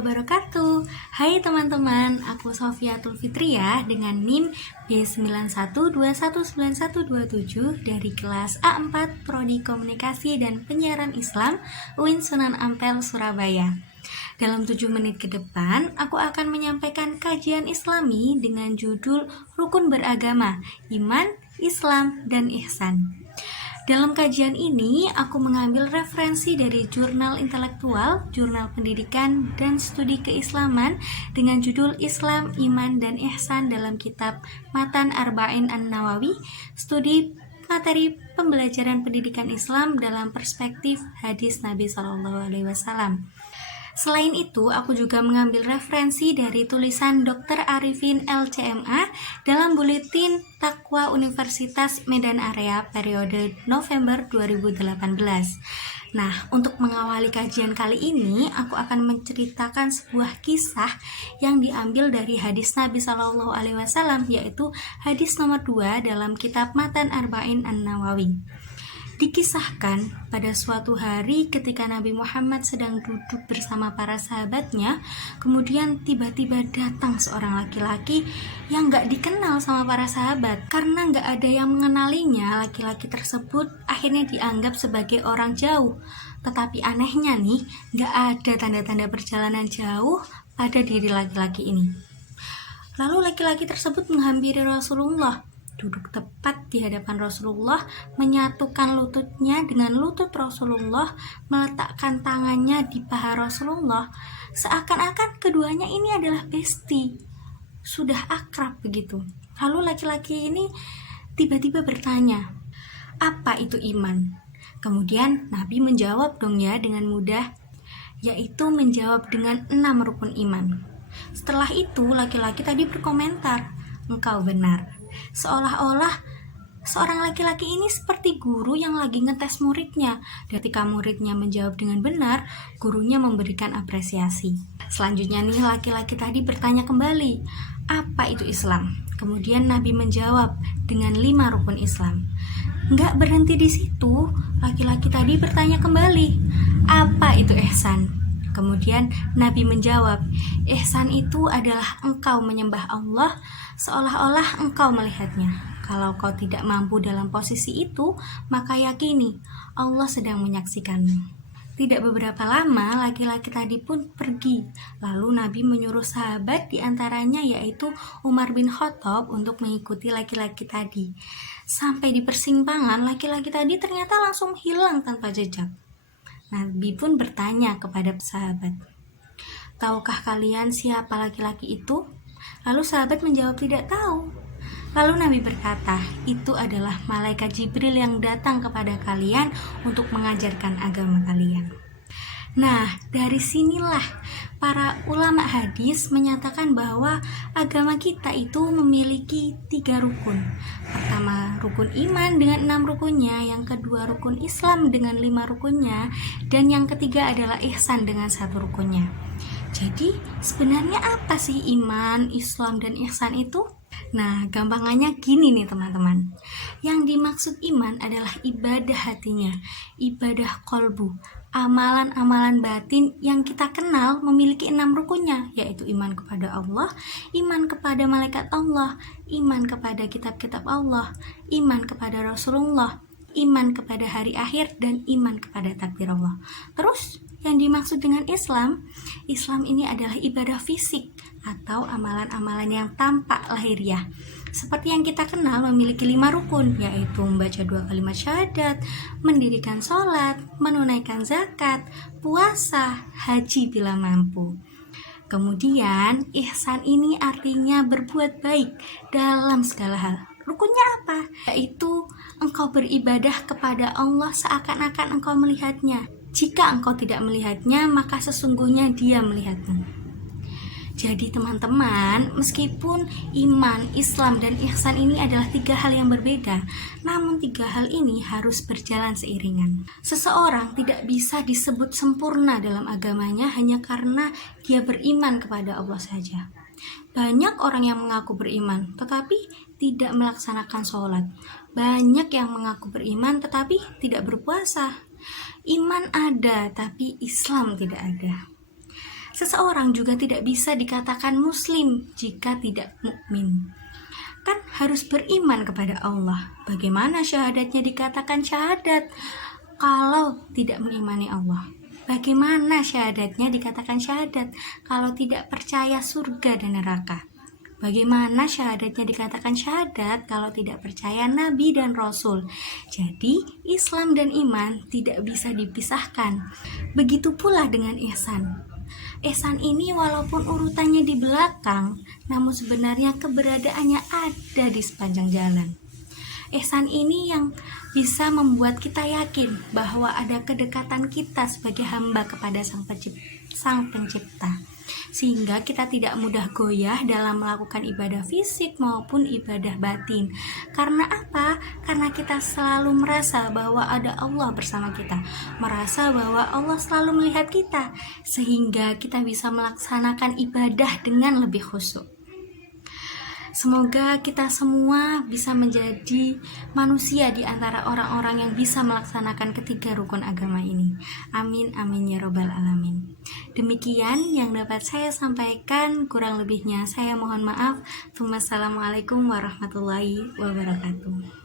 wabarakatuh. Hai teman-teman, aku Sofiatul Fitria dengan NIM B91219127 dari kelas A4 Prodi Komunikasi dan Penyiaran Islam UIN Sunan Ampel, Surabaya. Dalam 7 menit ke depan, aku akan menyampaikan kajian Islami dengan judul Rukun Beragama, Iman, Islam, dan Ihsan. Dalam kajian ini, aku mengambil referensi dari jurnal intelektual, jurnal pendidikan, dan studi keislaman dengan judul Islam, Iman, dan Ihsan dalam kitab Matan Arba'in An-Nawawi, studi materi pembelajaran pendidikan Islam dalam perspektif hadis Nabi SAW. Selain itu, aku juga mengambil referensi dari tulisan Dr. Arifin LCMA dalam Buletin Taqwa Universitas Medan Area periode November 2018. Nah, untuk mengawali kajian kali ini, aku akan menceritakan sebuah kisah yang diambil dari hadis Nabi SAW, yaitu hadis nomor 2 dalam kitab Matan Arba'in An-Nawawi. Dikisahkan pada suatu hari ketika Nabi Muhammad sedang duduk bersama para sahabatnya, kemudian tiba-tiba datang seorang laki-laki yang gak dikenal sama para sahabat. Karena gak ada yang mengenalinya, laki-laki tersebut akhirnya dianggap sebagai orang jauh. Tetapi anehnya nih, gak ada tanda-tanda perjalanan jauh pada diri laki-laki ini. Lalu laki-laki tersebut menghampiri Rasulullah, duduk tepat di hadapan Rasulullah, menyatukan lututnya dengan lutut Rasulullah, meletakkan tangannya di paha Rasulullah, seakan-akan keduanya ini adalah besti, sudah akrab begitu. Lalu laki-laki ini tiba-tiba bertanya, apa itu iman? Kemudian Nabi menjawab dong ya dengan mudah, yaitu menjawab dengan 6 rukun iman. Setelah itu laki-laki tadi berkomentar, engkau benar. Seolah-olah seorang laki-laki ini seperti guru yang lagi ngetes muridnya. Ketika muridnya menjawab dengan benar, gurunya memberikan apresiasi. Selanjutnya nih laki-laki tadi bertanya kembali, apa itu Islam? Kemudian Nabi menjawab dengan 5 rukun Islam. Nggak berhenti di situ, laki-laki tadi bertanya kembali, apa itu ihsan? Kemudian Nabi menjawab, ihsan itu adalah engkau menyembah Allah seolah-olah engkau melihatnya. Kalau kau tidak mampu dalam posisi itu, maka yakini Allah sedang menyaksikanmu. Tidak beberapa lama, laki-laki tadi pun pergi. Lalu Nabi menyuruh sahabat diantaranya yaitu Umar bin Khattab untuk mengikuti laki-laki tadi. Sampai di persimpangan, laki-laki tadi ternyata langsung hilang tanpa jejak. Nabi pun bertanya kepada sahabat, tahukah kalian siapa laki-laki itu? Lalu sahabat menjawab tidak tahu. Lalu Nabi berkata, itu adalah malaikat Jibril yang datang kepada kalian untuk mengajarkan agama kalian. Nah, dari sinilah para ulama hadis menyatakan bahwa agama kita itu memiliki 3 rukun. Pertama, rukun iman dengan 6 rukunnya, yang kedua rukun Islam dengan 5 rukunnya, dan yang ketiga adalah ihsan dengan 1 rukunnya. Jadi, sebenarnya apa sih iman, Islam, dan ihsan itu? Nah, gampangannya gini nih teman-teman. Yang dimaksud iman adalah ibadah hatinya, ibadah kolbu, amalan-amalan batin yang kita kenal memiliki 6 rukunnya, yaitu iman kepada Allah, iman kepada malaikat Allah, iman kepada kitab-kitab Allah, iman kepada Rasulullah, iman kepada hari akhir, dan iman kepada takdir Allah. Terus yang dimaksud dengan Islam ini adalah ibadah fisik atau amalan-amalan yang tampak lahiriah. Seperti yang kita kenal memiliki 5 rukun, yaitu membaca 2 kalimat syahadat, mendirikan sholat, menunaikan zakat, puasa, haji bila mampu. Kemudian ihsan ini artinya berbuat baik dalam segala hal. Rukunnya apa? Yaitu engkau beribadah kepada Allah seakan-akan engkau melihatnya. Jika engkau tidak melihatnya, maka sesungguhnya Dia melihatmu. Jadi teman-teman, meskipun iman, Islam, dan ihsan ini adalah 3 hal yang berbeda, namun 3 hal ini harus berjalan seiringan. Seseorang tidak bisa disebut sempurna dalam agamanya hanya karena dia beriman kepada Allah saja. Banyak orang yang mengaku beriman, tetapi tidak melaksanakan sholat. Banyak yang mengaku beriman, tetapi tidak berpuasa. Iman ada, tapi Islam tidak ada. Seseorang juga tidak bisa dikatakan muslim jika tidak mukmin. Kan harus beriman kepada Allah. Bagaimana syahadatnya dikatakan syahadat kalau tidak mengimani Allah? Bagaimana syahadatnya dikatakan syahadat kalau tidak percaya surga dan neraka? Bagaimana syahadatnya dikatakan syahadat kalau tidak percaya nabi dan rasul? Jadi, Islam dan iman tidak bisa dipisahkan. Begitu pula dengan ihsan. Ihsan ini walaupun urutannya di belakang, namun sebenarnya keberadaannya ada di sepanjang jalan. Ihsan ini yang bisa membuat kita yakin bahwa ada kedekatan kita sebagai hamba kepada Sang Pencipta, sehingga kita tidak mudah goyah dalam melakukan ibadah fisik maupun ibadah batin. Karena apa? Karena kita selalu merasa bahwa ada Allah bersama kita, merasa bahwa Allah selalu melihat kita, sehingga kita bisa melaksanakan ibadah dengan lebih khusyuk. Semoga kita semua bisa menjadi manusia di antara orang-orang yang bisa melaksanakan ketiga rukun agama ini. Amin, amin ya robbal alamin. Demikian yang dapat saya sampaikan, kurang lebihnya saya mohon maaf. Wassalamualaikum warahmatullahi wabarakatuh.